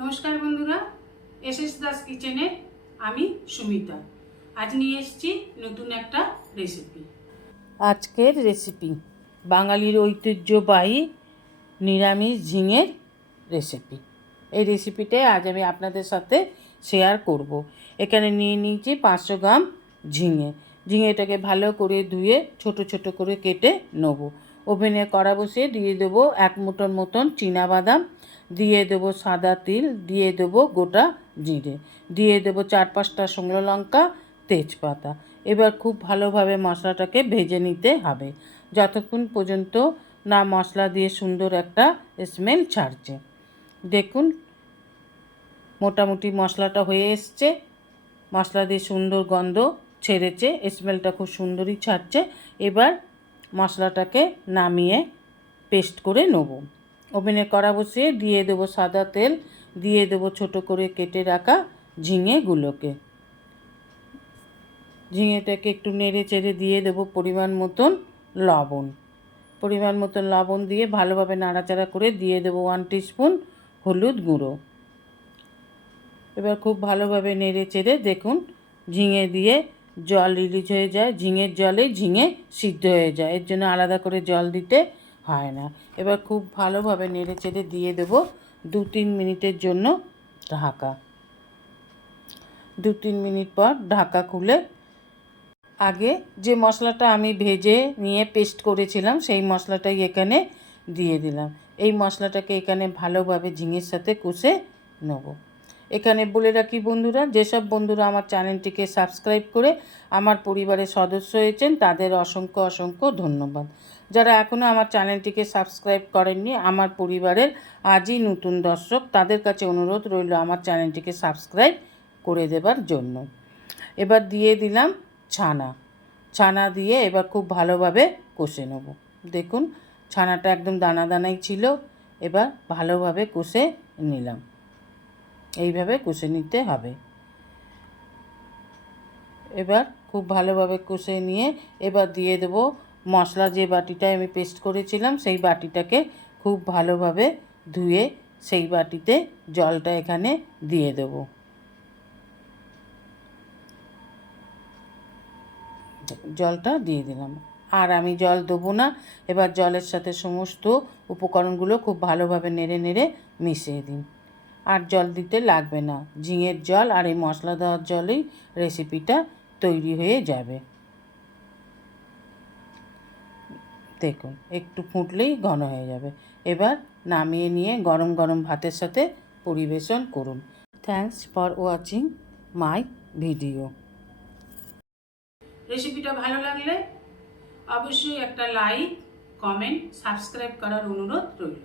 নমস্কার বন্ধুরা S S Das কিচেনে আমি সুমিতা। আজ নিয়ে এসেছি নতুন একটা রেসিপি আজকের রেসিপি বাঙালির ঐতিহ্যবাহী নিরামিষ ঝিঙের রেসিপি এই রেসিপিটাই আজ আমি আপনাদের সাথে শেয়ার করব। এখানে নিয়ে নিয়েছি পাঁচশো গ্রাম ঝিঙে। ঝিঙেটাকে ভালো করে ধুয়ে ছোট ছোট করে কেটে নেব। ওভেনে কড়া বসিয়ে দিয়ে দেবো এক মুঠোর মতন বাদাম দিয়ে দেবো সাদা তিল, দিয়ে দেবো গোটা জিরে, দিয়ে দেবো চার পাঁচটা শুকনো লঙ্কা, তেজপাতা। এবার খুব ভালোভাবে মশলাটাকে ভেজে নিতে হবে। যতক্ষণ পর্যন্ত না মশলা দিয়ে সুন্দর একটা স্মেল ছাড়ছে। দেখুন, মোটামুটি মশলাটা হয়ে এসছে। মশলা দিয়ে সুন্দর গন্ধ ছেড়েছে স্মেলটা খুব সুন্দরই ছাড়ছে। এবার মশলাটাকে নামিয়ে পেস্ট করে নেব। ওভেনে কড়া বসিয়ে দিয়ে দেবো সাদা তেল, দিয়ে দেবো ছোট করে কেটে রাখা ঝিঙেগুলোকে। ঝিঙেটাকে একটু নেড়ে চেড়ে দিয়ে দেবো পরিমাণ মতন লবণ। পরিমাণ মতন লবণ দিয়ে ভালোভাবে নাড়াচাড়া করে দিয়ে দেবো ওয়ান টিস্পুন হলুদ গুঁড়ো। এবার খুব ভালোভাবে নেড়ে চেড়ে দেখুন ঝিঙে দিয়ে জল রিলিজ হয়ে যায়। ঝিঙের জলে ঝিঙে সিদ্ধ হয়ে যায়। এর জন্য আলাদা করে জল দিতে হয় না। এবার খুব ভালোভাবে নেড়ে চেড়ে দিয়ে দেবো দু তিন মিনিটের জন্য ঢাকা। দু তিন মিনিট পর ঢাকা খুলে আগে যে মশলাটা আমি ভেজে নিয়ে পেস্ট করেছিলাম সেই মশলাটাই এখানে দিয়ে দিলাম। এই মশলাটাকে এখানে ভালোভাবে ঝিঙের সাথে কষে নেব। এখানে বলে রাখি বন্ধুরা, যেসব বন্ধুরা আমার চ্যানেলটিকে সাবস্ক্রাইব করে আমার পরিবারের সদস্য হয়েছেন, তাদের অসংখ্য অসংখ্য ধন্যবাদ। যারা এখনও আমার চ্যানেলটিকে সাবস্ক্রাইব করেননি, আমার পরিবারের আজই নতুন দর্শক, তাদের কাছে অনুরোধ রইল আমার চ্যানেলটিকে সাবস্ক্রাইব করে দেবার জন্য। এবার দিয়ে দিলাম ছানা। ছানা দিয়ে এবার খুব ভালোভাবে কষে নেব। দেখুন, ছানাটা একদম দানা দানাই ছিল, এবার ভালোভাবে কষে নিলাম। এইভাবে কষে নিতে হবে। এবার খুব ভালোভাবে কষে নিয়ে এবার দিয়ে দেব মশলা। যে বাটিটায় আমি পেস্ট করেছিলাম, সেই বাটিটাকে খুব ভালোভাবে ধুয়ে সেই বাটিতে জলটা এখানে দিয়ে দেব। জলটা দিয়ে দিলাম। আর আমি জল দেবো না, এবার জলের সাথে সমস্ত উপকরণগুলো খুব ভালোভাবে নেড়ে নেড়ে মিশিয়ে দিন। আর জল দিতে লাগবে না। ঝিঙের জল আর এই মশলা দেওয়ার জলেই রেসিপিটা তৈরি হয়ে যাবে। দেখুন, একটু ফুটলেই ঘন হয়ে যাবে। এবার নামিয়ে নিয়ে গরম গরম ভাতের সাথে পরিবেশন করুন। Thanks for watching my video রেসিপিটা ভালো লাগলে অবশ্যই একটা লাইক কমেন্ট সাবস্ক্রাইব করার অনুরোধ রইল।